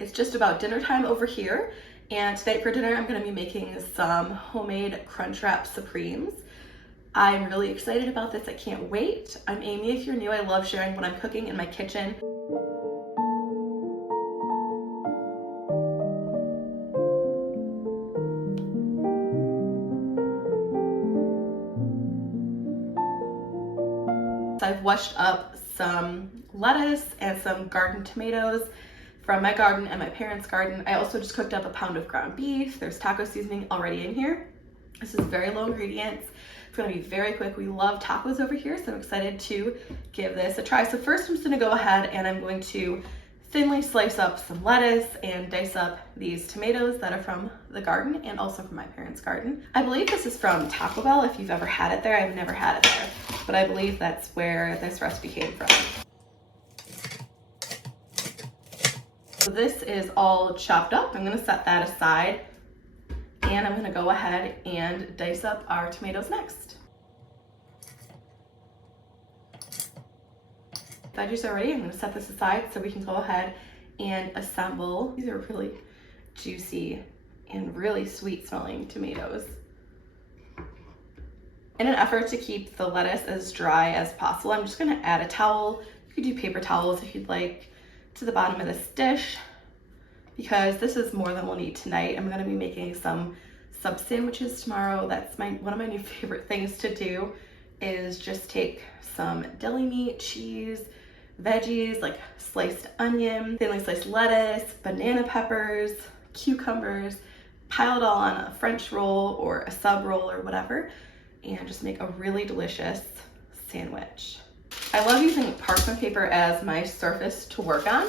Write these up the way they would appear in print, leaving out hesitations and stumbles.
It's just about dinner time over here, and tonight for dinner I'm going to be making some homemade Crunchwrap Supremes. I'm really excited about this. I can't wait. I'm Amy. If you're new, I love sharing what I'm cooking in my kitchen. So I've washed up some lettuce and some garden tomatoes from my garden and my parents' garden. I also just cooked up a pound of ground beef. There's taco seasoning already in here. This is very low ingredients. It's gonna be very quick. We love tacos over here, so I'm excited to give this a try. So first I'm just gonna go ahead and I'm going to thinly slice up some lettuce and dice up these tomatoes that are from the garden and also from my parents' garden. I believe this is from Taco Bell. If you've ever had it there, I've never had it there, but I believe that's where this recipe came from. So this is all chopped up. I'm gonna set that aside and I'm gonna go ahead and dice up our tomatoes next. Veggies are ready. I'm gonna set this aside so we can go ahead and assemble. These are really juicy and really sweet smelling tomatoes. In an effort to keep the lettuce as dry as possible, I'm just gonna add a towel. You could do paper towels if you'd like, to the bottom of this dish, because this is more than we'll need tonight. I'm gonna be making some sub sandwiches tomorrow. That's one of my new favorite things to do, is just take some deli meat, cheese, veggies like sliced onion, thinly sliced lettuce, banana peppers, cucumbers, pile it all on a French roll or a sub roll or whatever, and just make a really delicious sandwich. I love using parchment paper as my surface to work on.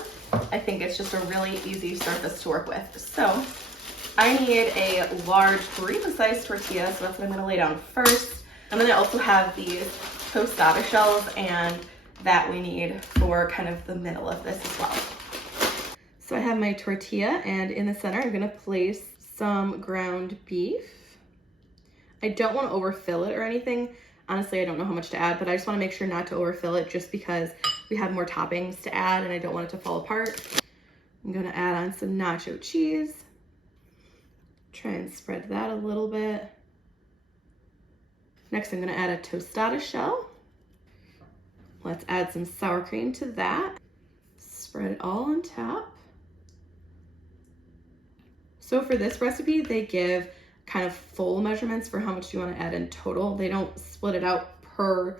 I think it's just a really easy surface to work with. So I need a large burrito-sized tortilla, so that's what I'm gonna lay down first. And then I also have these tostada shells, and that we need for kind of the middle of this as well. So I have my tortilla, and in the center I'm gonna place some ground beef. I don't wanna overfill it or anything. Honestly, I don't know how much to add, but I just wanna make sure not to overfill it just because we have more toppings to add and I don't want it to fall apart. I'm gonna add on some nacho cheese. Try and spread that a little bit. Next, I'm gonna add a tostada shell. Let's add some sour cream to that. Spread it all on top. So for this recipe, they give kind of full measurements for how much you want to add in total. They don't split it out per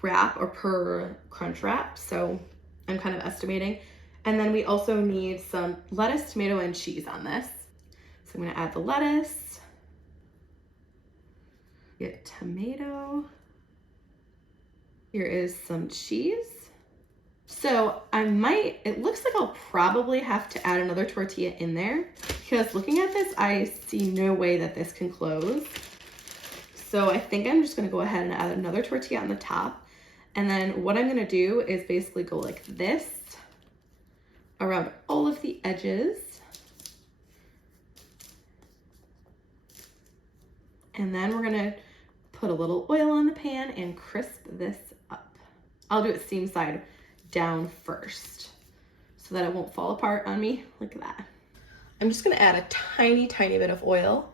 wrap or per crunch wrap, so I'm kind of estimating. And then we also need some lettuce, tomato, and cheese on this. So I'm gonna add the lettuce, get tomato. Here is some cheese. So it looks like I'll probably have to add another tortilla in there, because looking at this, I see no way that this can close. So I think I'm just gonna go ahead and add another tortilla on the top. And then what I'm gonna do is basically go like this around all of the edges. And then we're gonna put a little oil on the pan and crisp this up. I'll do it seam side down first so that it won't fall apart on me like that. I'm just gonna add a tiny bit of oil,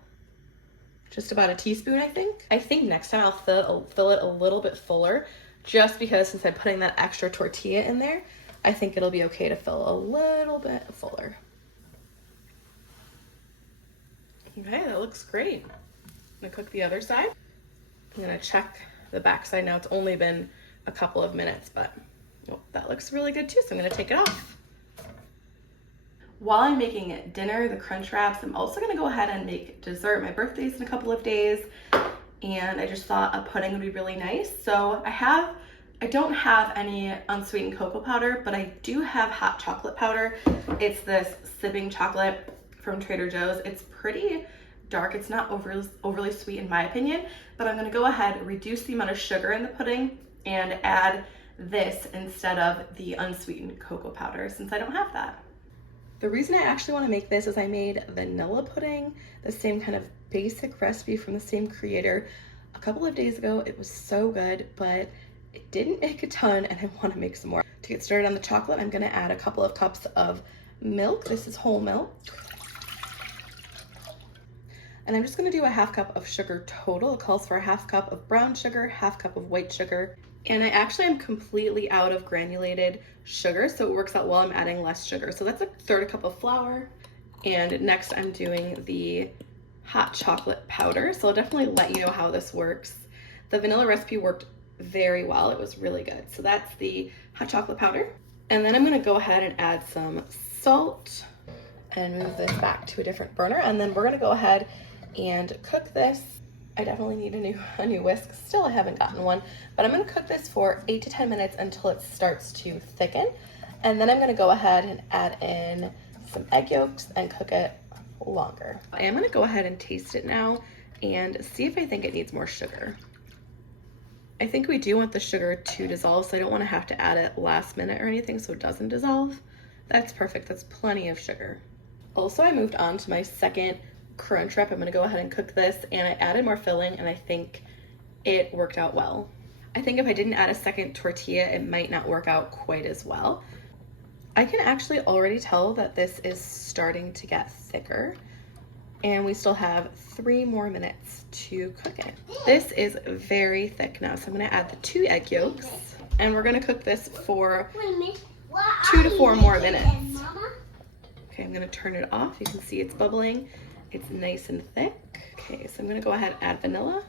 just about a teaspoon, I think. I think next time I'll fill it a little bit fuller, just because since I'm putting that extra tortilla in there, I think it'll be okay to fill a little bit fuller. Okay, that looks great. I'm gonna cook the other side. I'm gonna check the back side now. It's only been a couple of minutes, but oh, that looks really good too, so I'm gonna take it off. While I'm making dinner, the crunch wraps, I'm also gonna go ahead and make dessert. My birthday's in a couple of days, and I just thought a pudding would be really nice. So I don't have any unsweetened cocoa powder, but I do have hot chocolate powder. It's this sipping chocolate from Trader Joe's. It's pretty dark. It's not overly sweet in my opinion, but I'm gonna go ahead, reduce the amount of sugar in the pudding and add this instead of the unsweetened cocoa powder, since I don't have that. The reason I actually want to make this is I made vanilla pudding, the same kind of basic recipe from the same creator, a couple of days ago. It was so good, but it didn't make a ton and I want to make some more. To get started on the chocolate, I'm going to add a couple of cups of milk. This is whole milk. And I'm just gonna do a 1/2 cup of sugar total. It calls for a 1/2 cup of brown sugar, 1/2 cup of white sugar. And I actually am completely out of granulated sugar, so it works out well. I'm adding less sugar. So that's a 1/3 cup of flour. And next I'm doing the hot chocolate powder. So I'll definitely let you know how this works. The vanilla recipe worked very well. It was really good. So that's the hot chocolate powder. And then I'm gonna go ahead and add some salt and move this back to a different burner. And then we're gonna go ahead and cook this. I definitely need a new whisk. Still, I haven't gotten one, but I'm gonna cook this for 8 to 10 minutes until it starts to thicken. And then I'm gonna go ahead and add in some egg yolks and cook it longer. I am gonna go ahead and taste it now and see if I think it needs more sugar. I think we do want the sugar to dissolve, so I don't wanna have to add it last minute or anything so it doesn't dissolve. That's perfect, that's plenty of sugar. Also, I moved on to my second Crunchwrap. I'm gonna go ahead and cook this, and I added more filling, and I think it worked out well. I think if I didn't add a second tortilla, it might not work out quite as well. I can actually already tell that this is starting to get thicker, and we still have 3 more minutes to cook it. This is very thick now, so I'm gonna add the 2 egg yolks, and we're gonna cook this for 2 to 4 more minutes. Okay, I'm gonna turn it off. You can see it's bubbling. It's nice and thick. Okay, so I'm gonna go ahead and add vanilla.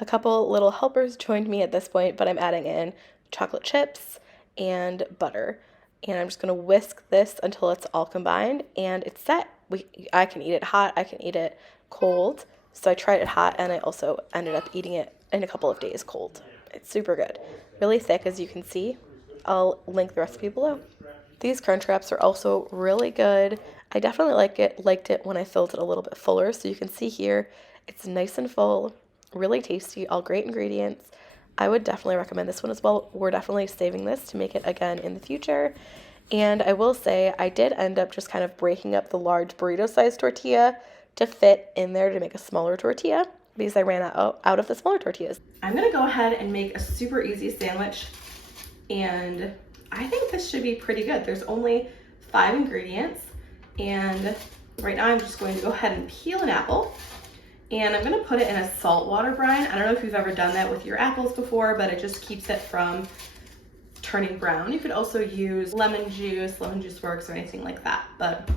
A couple little helpers joined me at this point, but I'm adding in chocolate chips and butter. And I'm just gonna whisk this until it's all combined and it's set. I can eat it hot, I can eat it cold. So I tried it hot and I also ended up eating it in a couple of days cold. It's super good. Really thick, as you can see. I'll link the recipe below. These Crunchwraps are also really good. I definitely liked it when I filled it a little bit fuller. So you can see here, it's nice and full, really tasty, all great ingredients. I would definitely recommend this one as well. We're definitely saving this to make it again in the future. And I will say I did end up just kind of breaking up the large burrito sized tortilla to fit in there to make a smaller tortilla because I ran out of the smaller tortillas. I'm gonna go ahead and make a super easy sandwich, and I think this should be pretty good. There's only 5 ingredients, and right now I'm just going to go ahead and peel an apple, and I'm gonna put it in a saltwater brine. I don't know if you've ever done that with your apples before, but it just keeps it from turning brown. You could also use lemon juice works, or anything like that, but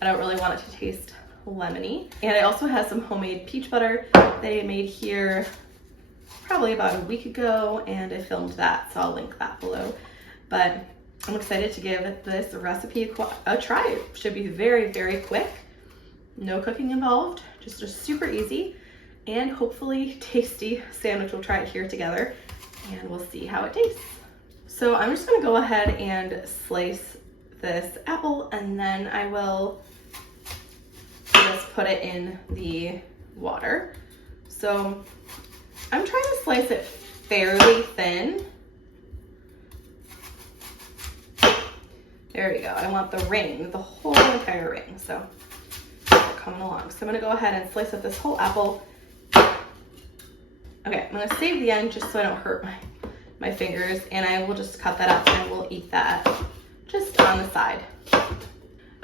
I don't really want it to taste lemony. And I also have some homemade peach butter that I made here probably about a week ago, and I filmed that, so I'll link that below. But I'm excited to give this recipe a try. It should be very, very quick. No cooking involved, just a super easy and hopefully tasty sandwich. We'll try it here together and we'll see how it tastes. So I'm just gonna go ahead and slice this apple, and then I will just put it in the water. So I'm trying to slice it fairly thin. There we go. I want the ring, the whole entire ring. So coming along. So I'm gonna go ahead and slice up this whole apple. Okay, I'm gonna save the end just so I don't hurt my fingers, and I will just cut that up and we'll eat that just on the side.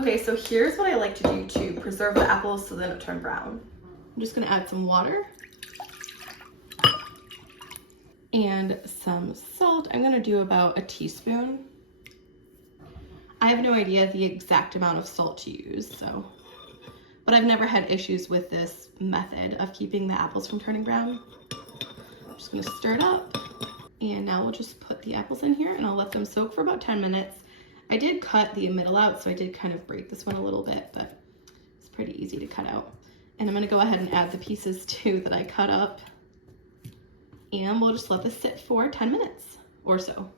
Okay, so here's what I like to do to preserve the apples so they don't turn brown. I'm just gonna add some water and some salt. I'm gonna do about a teaspoon. I have no idea the exact amount of salt to use, but I've never had issues with this method of keeping the apples from turning brown. I'm just gonna stir it up, and now we'll just put the apples in here and I'll let them soak for about 10 minutes. I did cut the middle out, so I did kind of break this one a little bit, but it's pretty easy to cut out. And I'm gonna go ahead and add the pieces too that I cut up, and we'll just let this sit for 10 minutes or so.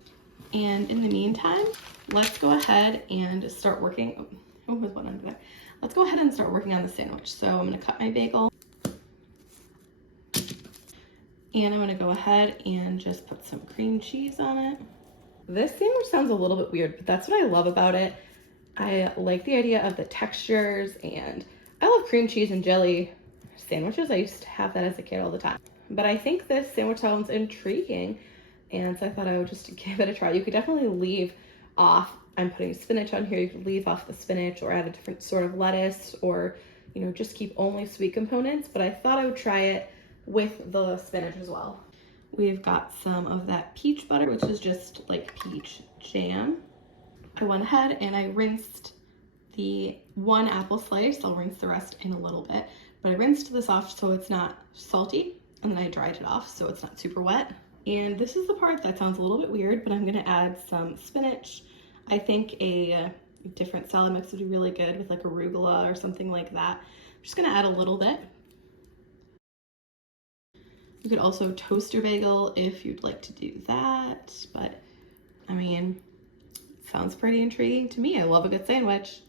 And in the meantime, let's go ahead and start working. Oh, there's one under there. Let's go ahead and start working on the sandwich. So I'm gonna cut my bagel, and I'm gonna go ahead and just put some cream cheese on it. This sandwich sounds a little bit weird, but that's what I love about it. I like the idea of the textures, and I love cream cheese and jelly sandwiches. I used to have that as a kid all the time. But I think this sandwich sounds intriguing, and so I thought I would just give it a try. You could definitely leave off. I'm putting spinach on here. You could leave off the spinach or add a different sort of lettuce, or, you know, just keep only sweet components, but I thought I would try it with the spinach as well. We've got some of that peach butter, which is just like peach jam. I went ahead and I rinsed the one apple slice. I'll rinse the rest in a little bit, but I rinsed this off so it's not salty, and then I dried it off so it's not super wet. And this is the part that sounds a little bit weird, but I'm gonna add some spinach. I think a different salad mix would be really good with like arugula or something like that. I'm just gonna add a little bit. You could also toast your bagel if you'd like to do that, but I mean, sounds pretty intriguing to me. I love a good sandwich.